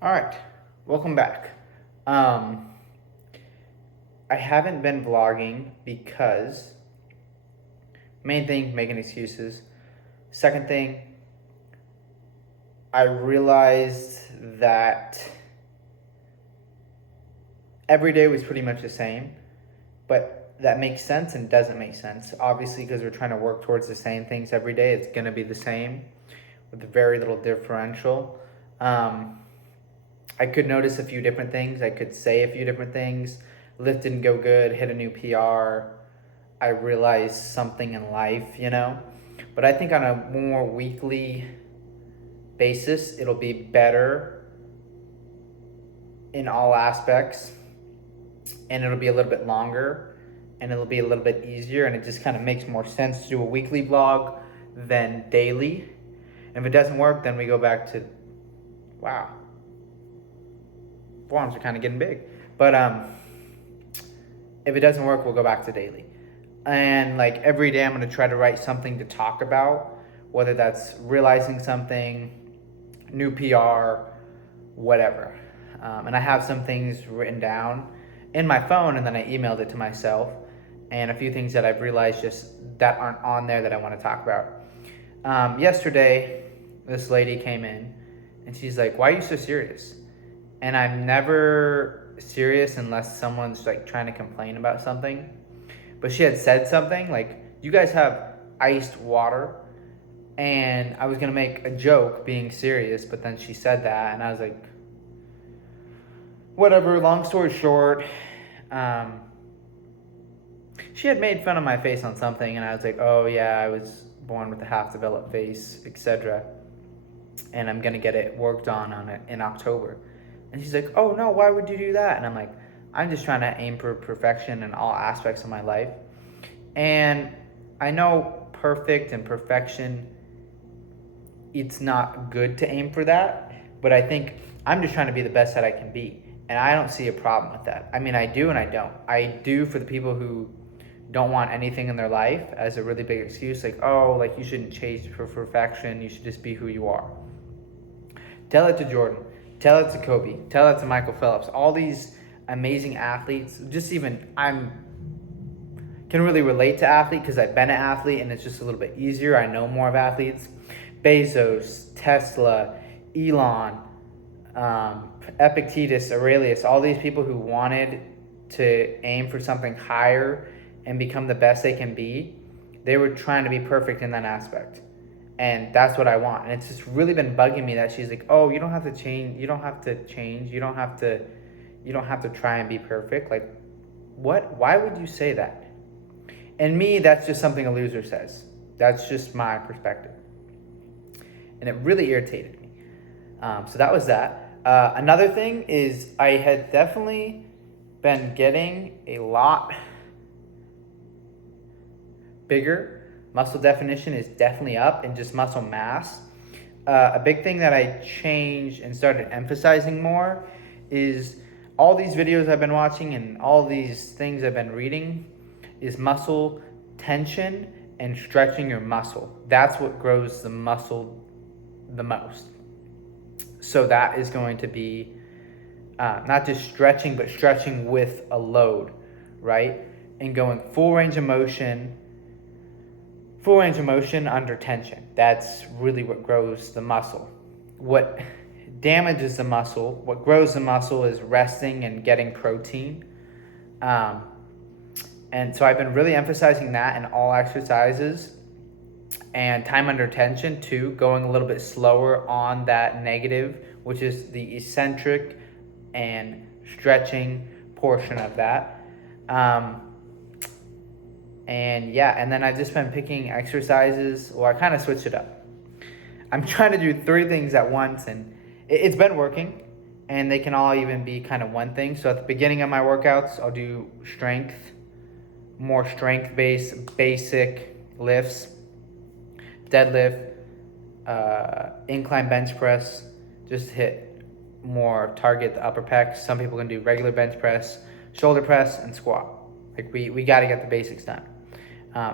All right, welcome back. Um, I haven't been vlogging because main thing, making excuses. Second thing, I realized that every day was pretty much the same, but that makes sense and doesn't make sense. Obviously, because we're trying to work towards the same things every day, it's gonna be the same with very little differential. Um, I could notice a few different things. I could say a few different things. Lift didn't go good, hit a new PR. I realized something in life. But I think on a more weekly basis, it'll be better in all aspects, and it'll be a little bit longer, and it'll be a little bit easier, and it just kind of makes more sense to do a weekly vlog than daily. And if it doesn't work, then we go back to, wow, forearms are kind of getting big. But if it doesn't work, we'll go back to daily. And like every day, I'm going to try to write something to talk about, whether that's realizing something, new PR, whatever. And I have some things written down in my phone, and then I emailed it to myself, and a few things that I've realized just that aren't on there that I want to talk about. Yesterday, this lady came in, and she's like, "Why are you so serious?" And I'm never serious unless someone's like trying to complain about something. But she had said something like, "You guys have iced water." And I was gonna make a joke being serious, but then she said that, and I was like, whatever. Long story short, um, she had made fun of my face on something, and I was like, oh yeah, I was born with a half-developed face, etc. And I'm gonna get it worked on it in October. And she's like, oh no, why would you do that? And I'm like, I'm just trying to aim for perfection in all aspects of my life. And I know perfect and perfection, it's not good to aim for that, but I think I'm just trying to be the best that I can be. And I don't see a problem with that. I mean, I do and I don't. I do for the people who don't want anything in their life as a really big excuse, like, oh, like you shouldn't chase for perfection, you should just be who you are. Tell it to Jordan, tell it to Kobe, tell it to Michael Phelps, all these amazing athletes. Just even I'm can really relate to athlete because I've been an athlete and it's just a little bit easier. I know more of athletes. Bezos, Tesla, Elon, Epictetus, Aurelius, all these people who wanted to aim for something higher and become the best they can be, they were trying to be perfect in that aspect. And that's what I want. And it's just really been bugging me that she's like, oh, you don't have to change. You don't have to change. You don't have to try and be perfect. Like, what? Why would you say that? And me, that's just something a loser says. That's just my perspective. And it really irritated me. So that was that. Another thing is I had definitely been getting a lot bigger. Muscle definition is definitely up, and just muscle mass. A big thing that I changed and started emphasizing more is all these videos I've been watching and all these things I've been reading is muscle tension and stretching your muscle. That's what grows the muscle the most. So that is going to be not just stretching, but stretching with a load, right? And going full range of motion under tension. That's really what grows the muscle. What damages the muscle, what grows the muscle is resting and getting protein. And so I've been really emphasizing that in all exercises, and time under tension too, going a little bit slower on that negative, which is the eccentric and stretching portion of that. And yeah, and then I've just been picking exercises. Well, I kind of switched it up. I'm trying to do 3 things at once, and it's been working, and they can all even be kind of one thing. So at the beginning of my workouts, I'll do more strength-based, basic lifts, deadlift, incline bench press, just hit more target the upper pecs. Some people can do regular bench press, shoulder press, and squat. Like we got to get the basics done.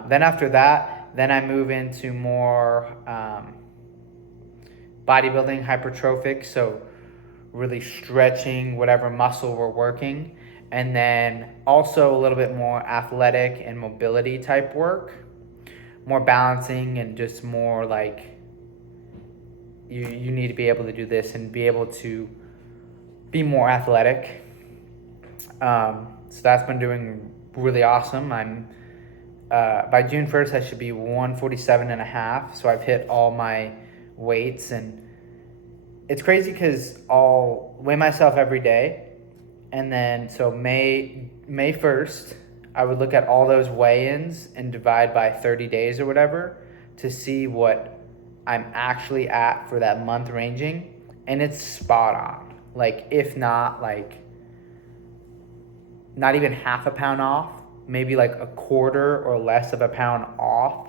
Then after that, then I move into more bodybuilding, hypertrophic. So really stretching whatever muscle we're working, and then also a little bit more athletic and mobility type work, more balancing and just more like you need to be able to do this and be able to be more athletic. So that's been doing really awesome. I'm by June 1st, I should be 147 and a half. So I've hit all my weights, and it's crazy because I'll weigh myself every day. And then, so May 1st, I would look at all those weigh-ins and divide by 30 days or whatever to see what I'm actually at for that month ranging. And it's spot on. Like, if not, like, not even half a pound off, maybe like a quarter or less of a pound off,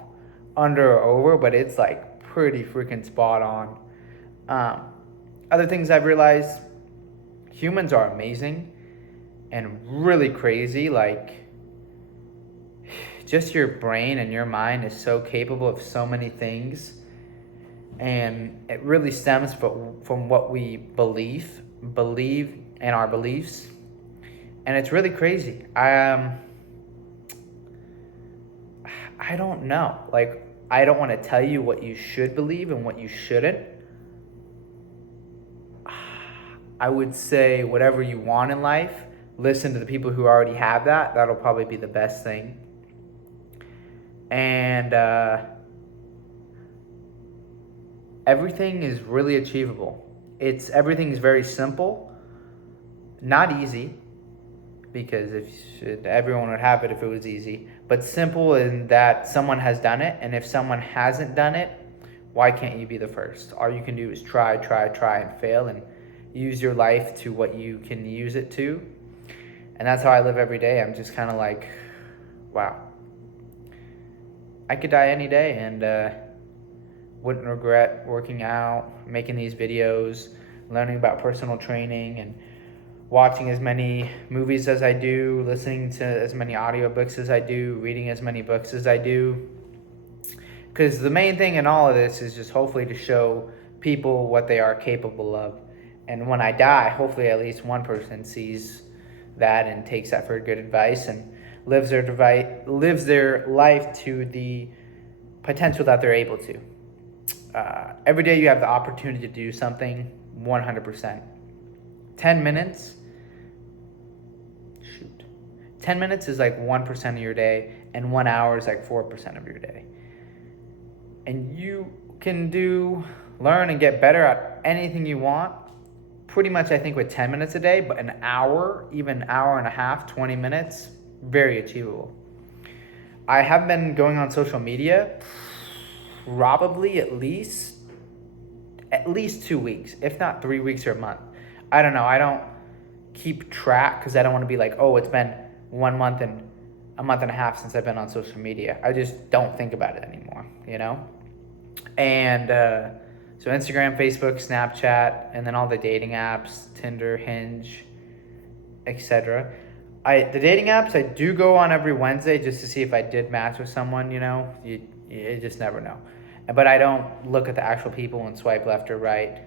under or over, but it's like pretty freaking spot on. Other things I've realized, humans are amazing and really crazy. Like, just your brain and your mind is so capable of so many things, and it really stems from what we believe and our beliefs, and it's really crazy. I don't know. Like, I don't want to tell you what you should believe and what you shouldn't. I would say whatever you want in life, listen to the people who already have that. That'll probably be the best thing. And everything is really achievable. Everything is very simple, not easy, because everyone would have it if it was easy, but simple in that someone has done it, and if someone hasn't done it, why can't you be the first? All you can do is try, and fail, and use your life to what you can use it to. And that's how I live every day. I'm just kind of like, wow. I could die any day and wouldn't regret working out, making these videos, learning about personal training, and watching as many movies as I do, listening to as many audiobooks as I do, reading as many books as I do. Because the main thing in all of this is just hopefully to show people what they are capable of. And when I die, hopefully at least one person sees that and takes that for good advice and lives their life to the potential that they're able to. Every day you have the opportunity to do something 100%. 10 minutes, 10 minutes is like 1% of your day, and 1 hour is like 4% of your day. And you can learn and get better at anything you want, pretty much I think with 10 minutes a day, but an hour, even an hour and a half, 20 minutes, very achievable. I have been going on social media probably at least 2 weeks, if not 3 weeks or a month. I don't know. I don't keep track because I don't want to be like, oh, it's been 1 month and a month and a half since I've been on social media. I just don't think about it anymore, you know? And so Instagram, Facebook, Snapchat, and then all the dating apps, Tinder, Hinge, etc. The dating apps, I do go on every Wednesday just to see if I did match with someone, you know? You just never know. But I don't look at the actual people and swipe left or right.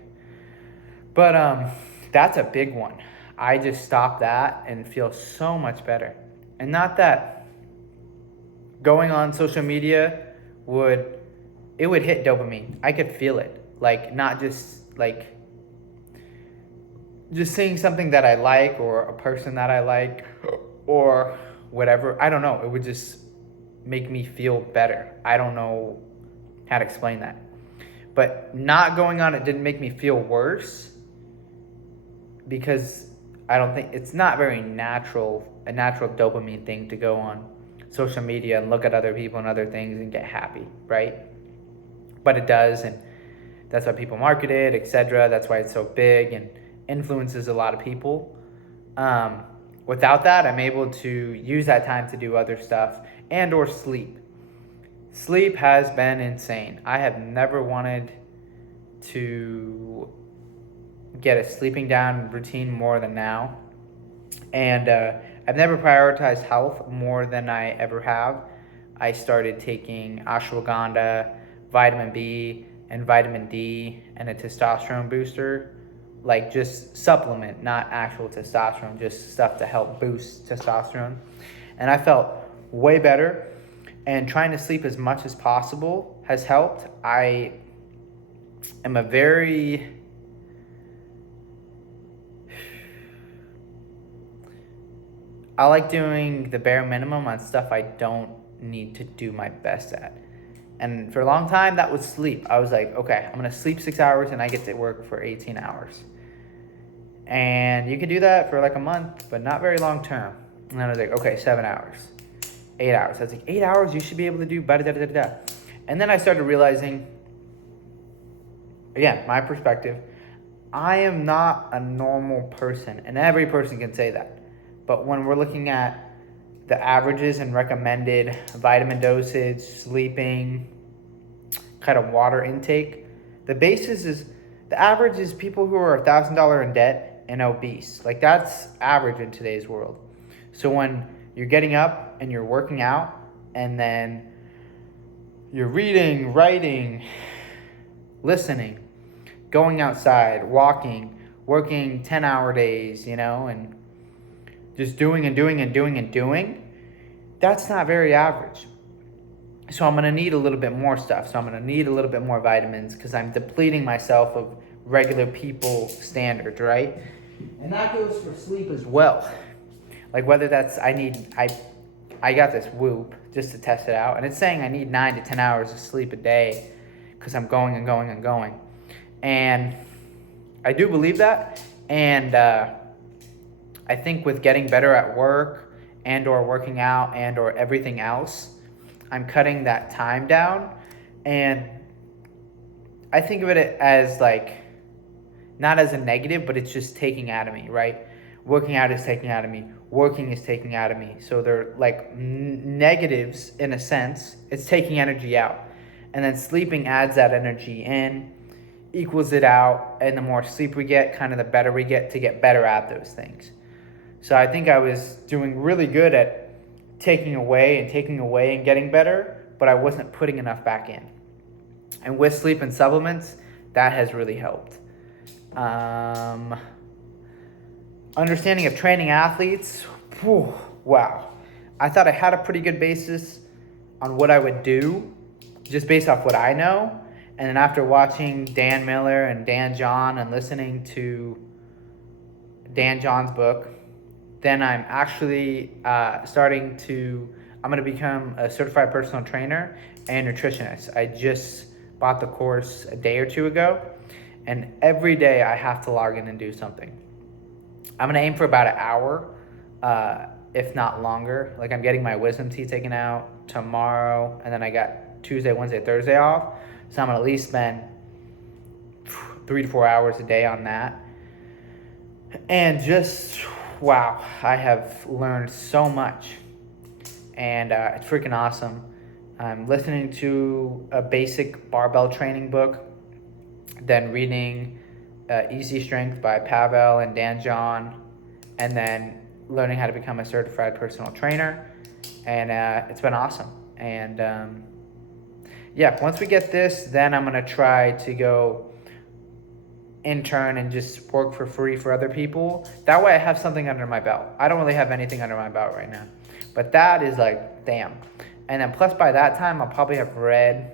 But that's a big one. I just stopped that and feel so much better. And not that going on social media would hit dopamine. I could feel it. Like, not just seeing something that I like or a person that I like or whatever. I don't know. It would just make me feel better. I don't know how to explain that. But not going on it didn't make me feel worse, because I don't think it's not very a natural dopamine thing to go on social media and look at other people and other things and get happy, right? But it does, and that's why people market it, etc. That's why it's so big and influences a lot of people. Without that, I'm able to use that time to do other stuff and or sleep. Sleep has been insane. I have never wanted to get a sleeping down routine more than now. And I've never prioritized health more than I ever have. I started taking ashwagandha, vitamin B, and vitamin D, and a testosterone booster like just supplement, not actual testosterone, just stuff to help boost testosterone. And I felt way better. And trying to sleep as much as possible has helped. I am a very I like doing the bare minimum on stuff I don't need to do my best at. And for a long time, that was sleep. I was like, okay, I'm going to sleep 6 hours and I get to work for 18 hours. And you can do that for like a month, but not very long term. And then I was like, okay, 7 hours, 8 hours. I was like, 8 hours, you should be able to do da-da-da-da-da. And then I started realizing, again, my perspective, I am not a normal person. And every person can say that. But when we're looking at the averages and recommended vitamin dosage, sleeping, kind of water intake, the basis is, the average is people who are $1,000 in debt and obese. Like, that's average in today's world. So when you're getting up and you're working out and then you're reading, writing, listening, going outside, walking, working 10-hour days, and just doing and doing and doing and doing, that's not very average. So I'm going to need a little bit more stuff. So I'm going to need a little bit more vitamins because I'm depleting myself of regular people standards, right? And that goes for sleep as well. Like whether that's, I got this Whoop just to test it out. And it's saying I need 9 to 10 hours of sleep a day because I'm going and going and going. And I do believe that. And I think with getting better at work and or working out and or everything else, I'm cutting that time down. And I think of it as like, not as a negative, but it's just taking out of me, right? Working out is taking out of me. Working is taking out of me. So they're like negatives in a sense. It's taking energy out. And then sleeping adds that energy in, equals it out. And the more sleep we get, kind of the better we get to get better at those things. So I think I was doing really good at taking away and getting better, but I wasn't putting enough back in. And with sleep and supplements, that has really helped. Understanding of training athletes, wow. I thought I had a pretty good basis on what I would do, just based off what I know. And then after watching Dan Miller and Dan John and listening to Dan John's book, then I'm actually I'm going to become a certified personal trainer and nutritionist. I just bought the course a day or two ago, and every day I have to log in and do something. I'm going to aim for about an hour, if not longer. Like, I'm getting my wisdom teeth taken out tomorrow, and then I got Tuesday, Wednesday, Thursday off. So I'm going to at least spend 3 to 4 hours a day on that. And just, wow, I have learned so much. And it's freaking awesome. I'm listening to a basic barbell training book, then reading Easy Strength by Pavel and Dan John, and then learning how to become a certified personal trainer. And it's been awesome. And once we get this, then I'm going to try to go intern and just work for free for other people. That way I have something under my belt. I don't really have anything under my belt right now. But that is like, damn. And then plus by that time, I'll probably have read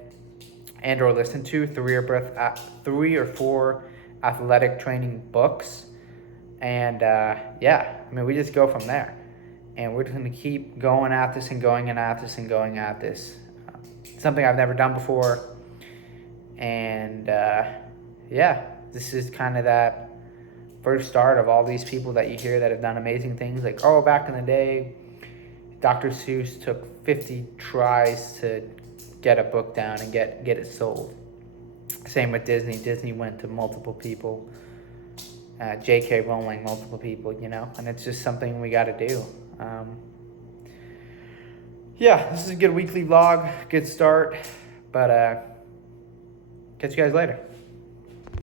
and or listened to 3 or 4 athletic training books. And we just go from there. And we're just going to keep going at this and going at this and going at this. Something I've never done before. And this is kind of that first start of all these people that you hear that have done amazing things. Like, oh, back in the day, Dr. Seuss took 50 tries to get a book down and get it sold. Same with Disney. Disney went to multiple people. J.K. Rowling, multiple people, and it's just something we got to do. This is a good weekly vlog, good start, but catch you guys later.